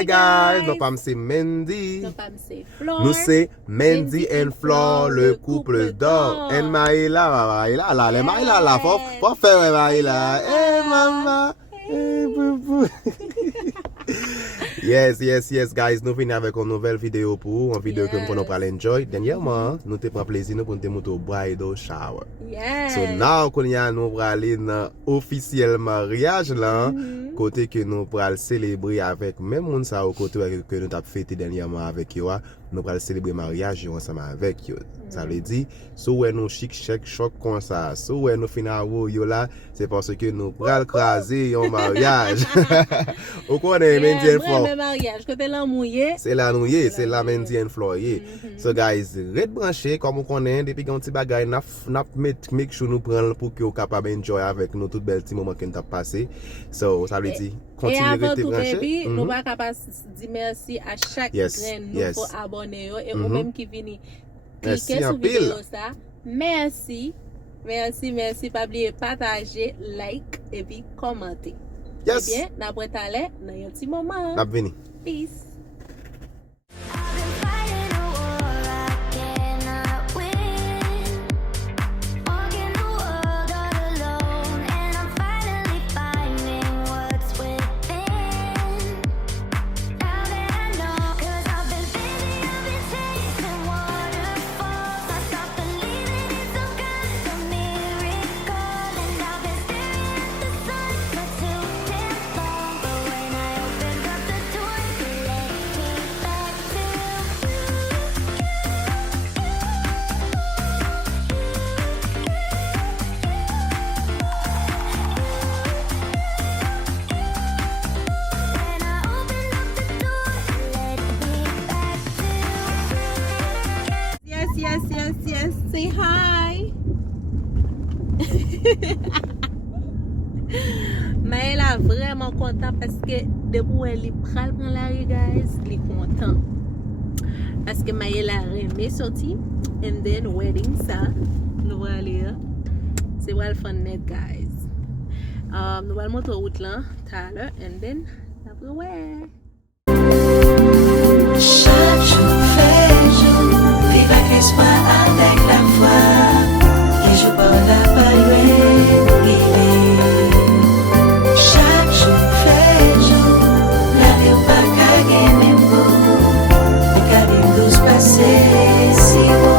Hi guys, nous sommes c'est Mendy. Nous sommes c'est Flore. Nous c'est Mendy and Flore, le couple d'or. Et Maïla, les Maïla là, faut faire Maïla. Eh maman, eh boubou. Yes, guys, nous venons avec une nouvelle vidéo pour une vidéo que nous allons enjoy. Dernièrement, nous te prend plaisir nous pour te monter au bridal shower. Yes. So now, nous allons aller dans officiel mariage là, côté que nous allons célébrer avec même monde ça au côté que nous avons fêté dernièrement avec eux, nous allons célébrer mariage ensemble avec eux. Ça veut dire, so ouais nous chic choc comme ça, so ouais nous finalement yo là, c'est parce que nous allons craser un mariage. Au connaît Mendy and Flore. Le mariage, côté là mouillé. C'est la nouillé, c'est la Mendy and Flore. So guys, red branché comme on connaît depuis qu'on petit bagay n'a make sure nous prendre pour que vous capable enjoy avec nous tout bel petit moment qu'on t'a passé. So ça veut dire continuer à rester branché. Et avant tout, nous pas capable dire merci à chaque grain nous pour abonner et ou même qui vient cliquer sur vidéo ça. Merci. Pas oublier partager, like et puis commenter. Yes. Eh bien, n'après aller dans un petit moment. N'a venu. Peace. Yes. Say hi. Mais elle est vraiment content parce que depuis elle est prête dans la rue, guys, elle est content. Parce que Maëlle a aimé sortir and then wedding ça, nous allons aller. C'est well fun net, guys. Nous allons monter route là, tout à l'heure and then après ouais. Chaque jour fait jour, vive avec espoir avec la foi, et je parle la parole chaque jour fait jour, la vie pas qu'à gagner beau, et qu'à des douces passer si bon.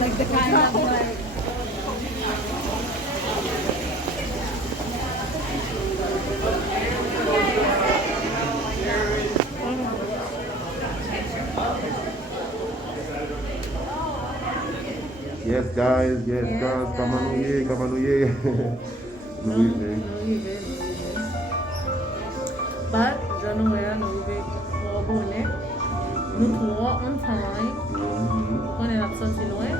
Like the kind of like Yes guys, come on here. But January nous arrivons au bonnet. Nous trouvons on time. On est là sorti loin.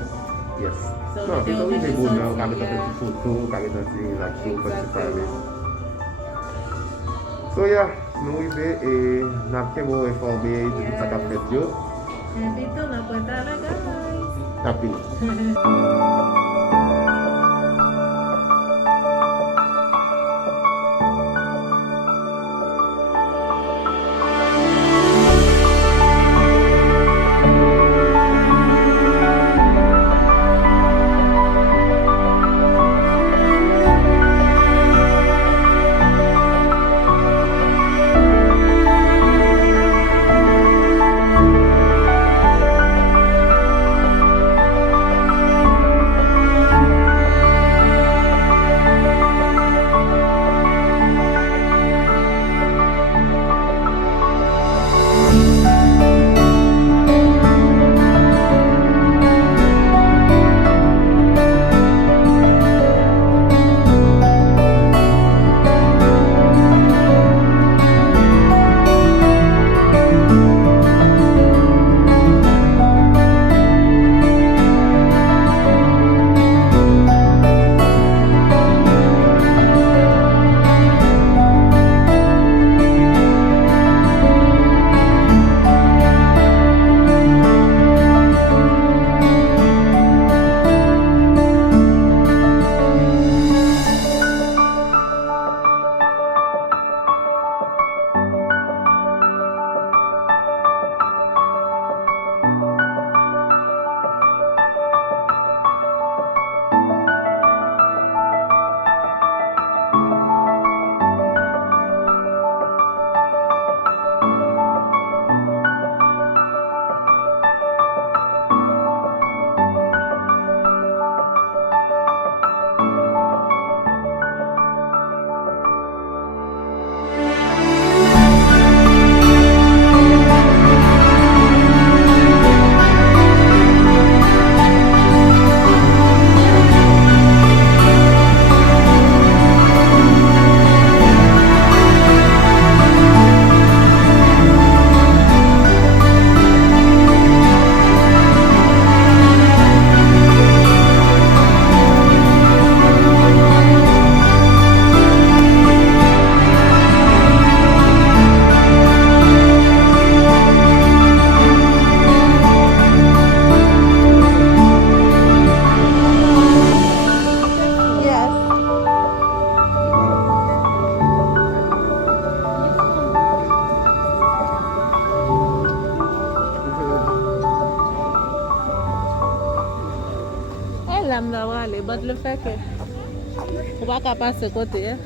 Yes. So Non, they kita will ni be guna sorti, kami yeah. tak foto, kami tak sing langsung Exactly. participar. So yeah, nous arrivons et n'a pas mo informer de tout ça qu'a fait yo. Et puis on a pas là, guys. Tapi but le fait que on va pas passer côté. Hein.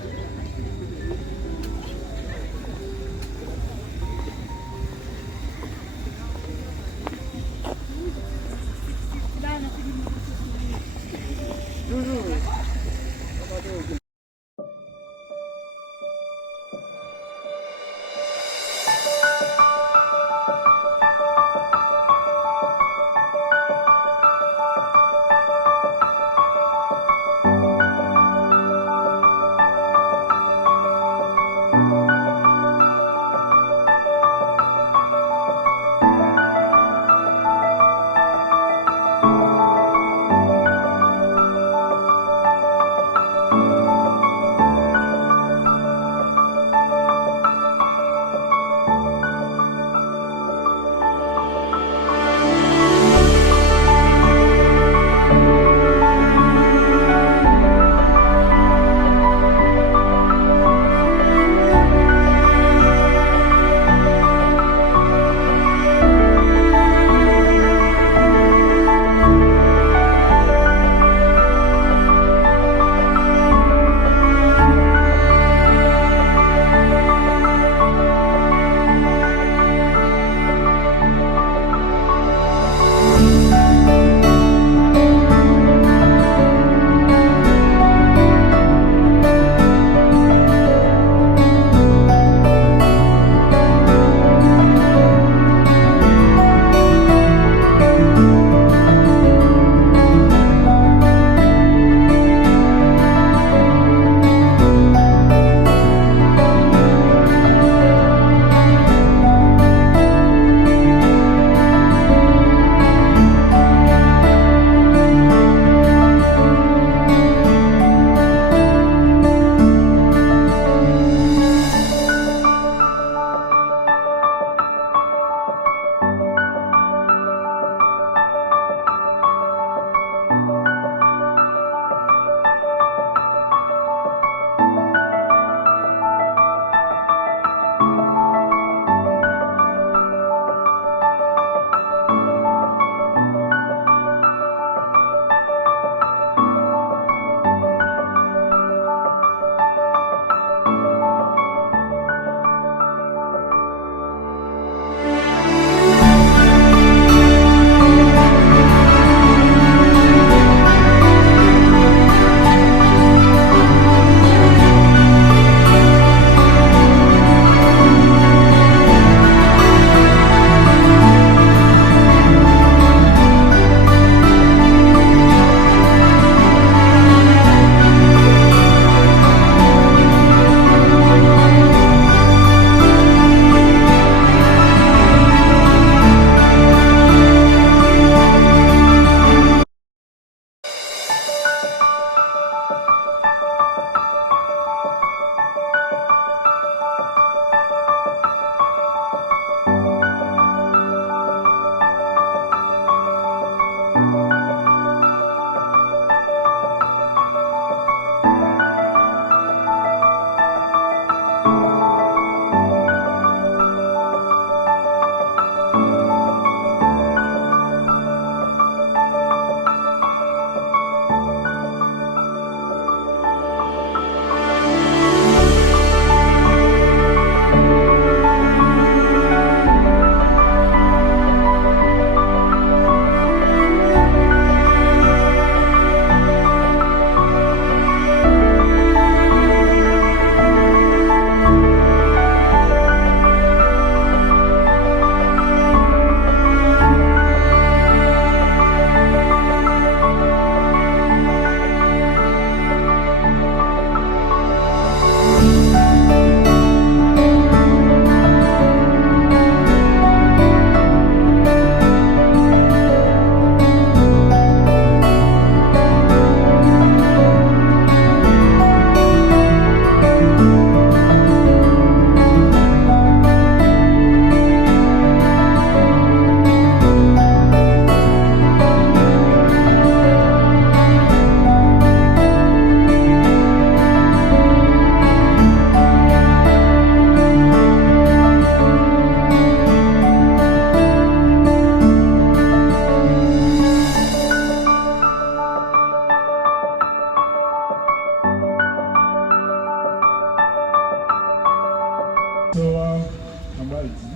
Nambaldi.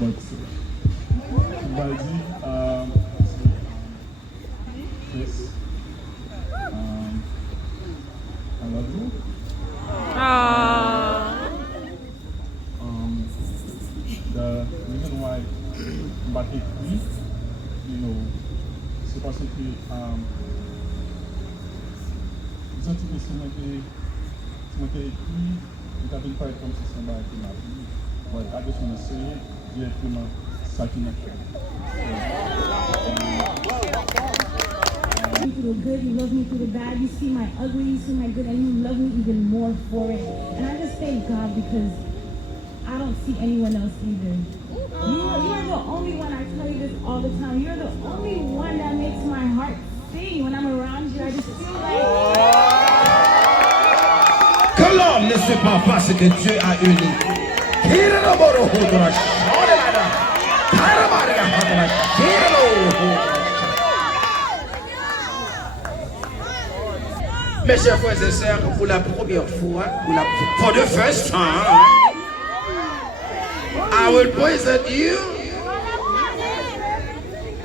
But Nambaldi, yes. I love you. The reason why Mbake écrit, c'est parce que ils ont dit que si moi écrit, it have been quite consistent by my vie. But I just want to say it directement, ça qui m'a fait. Me through the good, you love me through the bad. You see my ugly, you see my good, and you love me even more for it. And I just thank God because I don't see anyone else either. You're the only one, I tell you this all the time. You're the only one that makes my heart sing. When I'm around you, I just feel like... Que l'homme ne se pas parce que Dieu a uni. Mes chers frères et sœurs, pour la première fois, for the first time, I will present you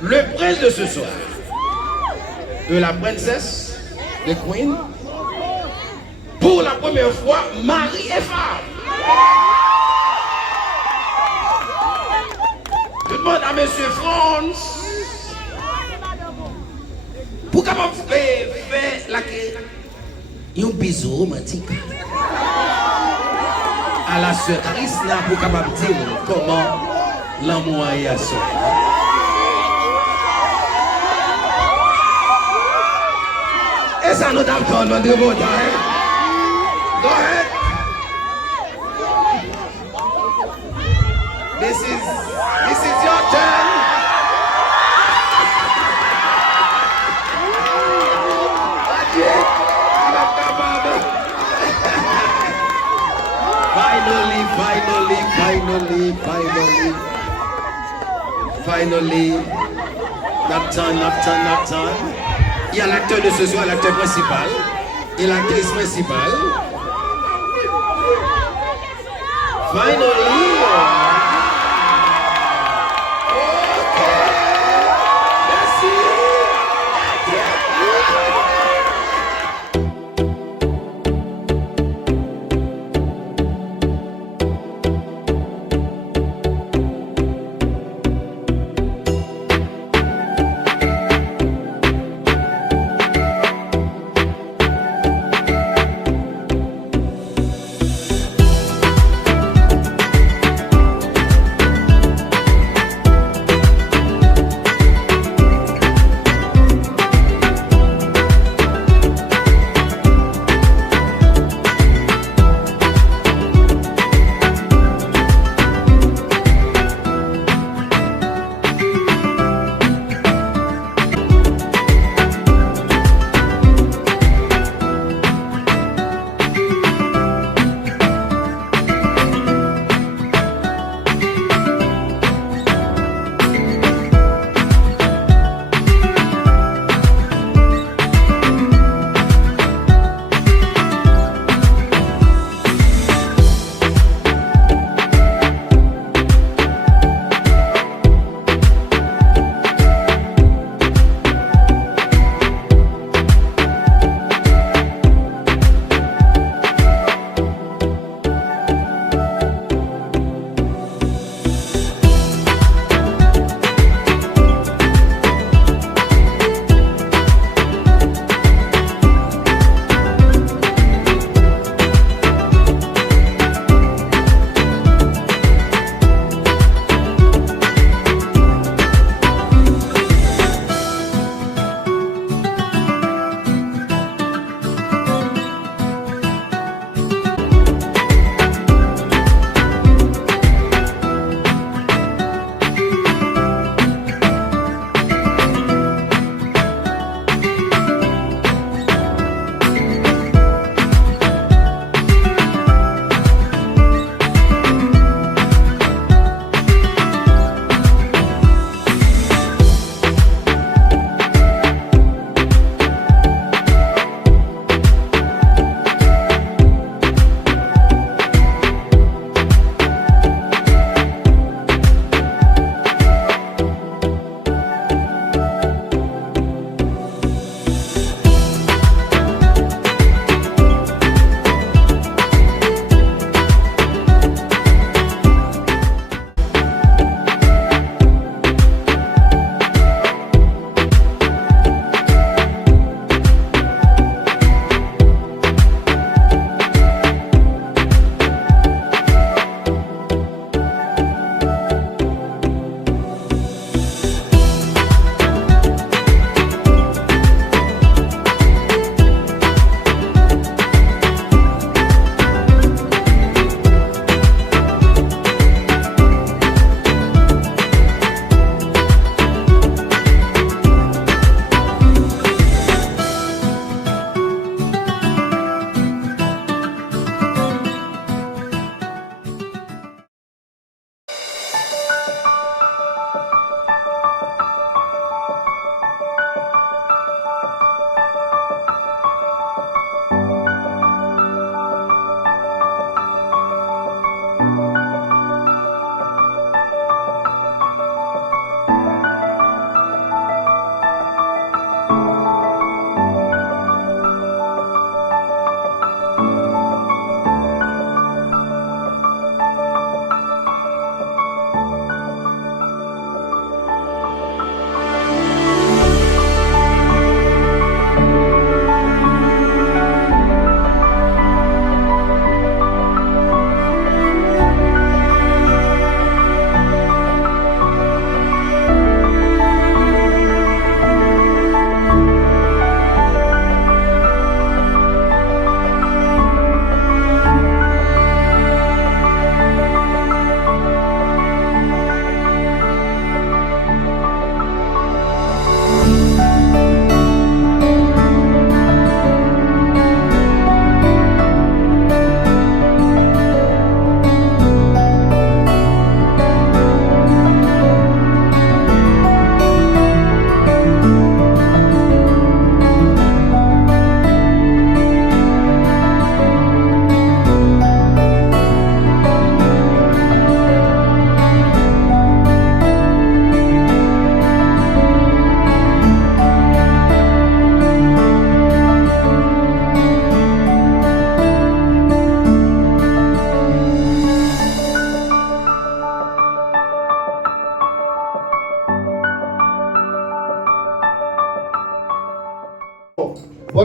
le prince de ce soir, de la princesse, the queen, pour la première fois, mari et femme. Je demande à Monsieur France pour comment faire un bisou romantique à la sœur Christina pour capable dire comment l'amour est à soi. Et ça nous attend dans de beaux temps. Go ahead. This is your turn. Finally, Napton. Il y a l'acteur de ce soir, l'acteur principal et l'actrice principale. Finally.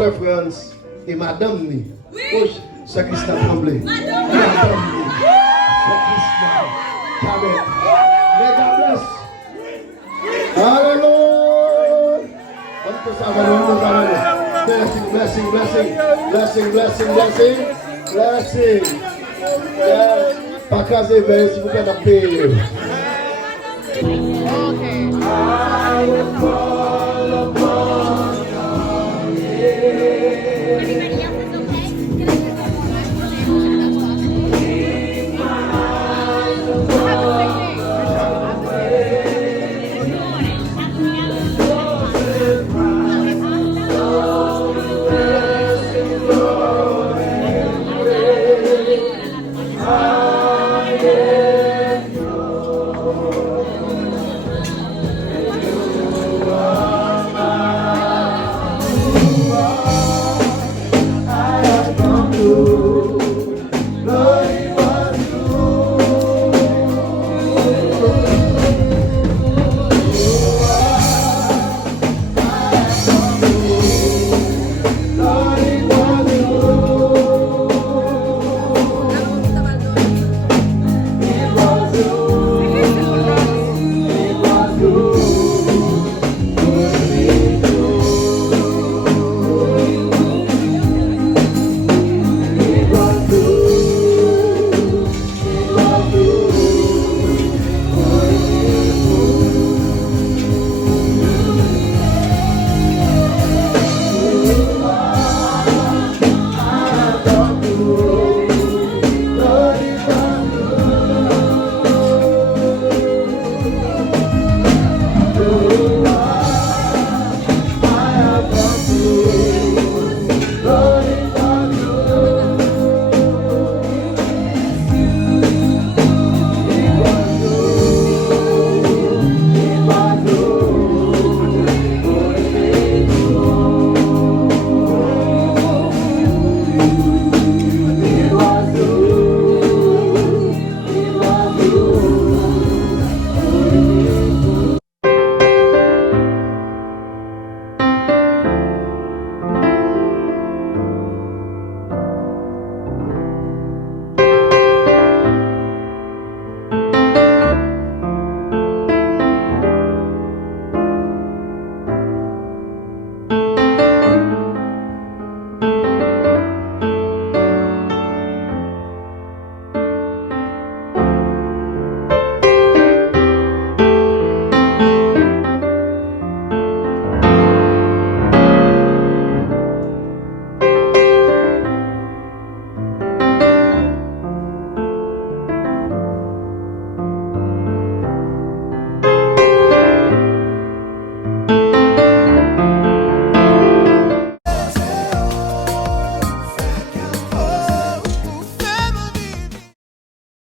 brother friends et madame ni. Oh, c'est Christian Tremblay. Madame ni. C'est Christian. Amen. May God bless. Hallelujah. Blessing. Yes. Pas casé, mais s'il vous plaît, n'a payé. I will call upon your name. Everybody else is okay? Keep my eyes upon yeah.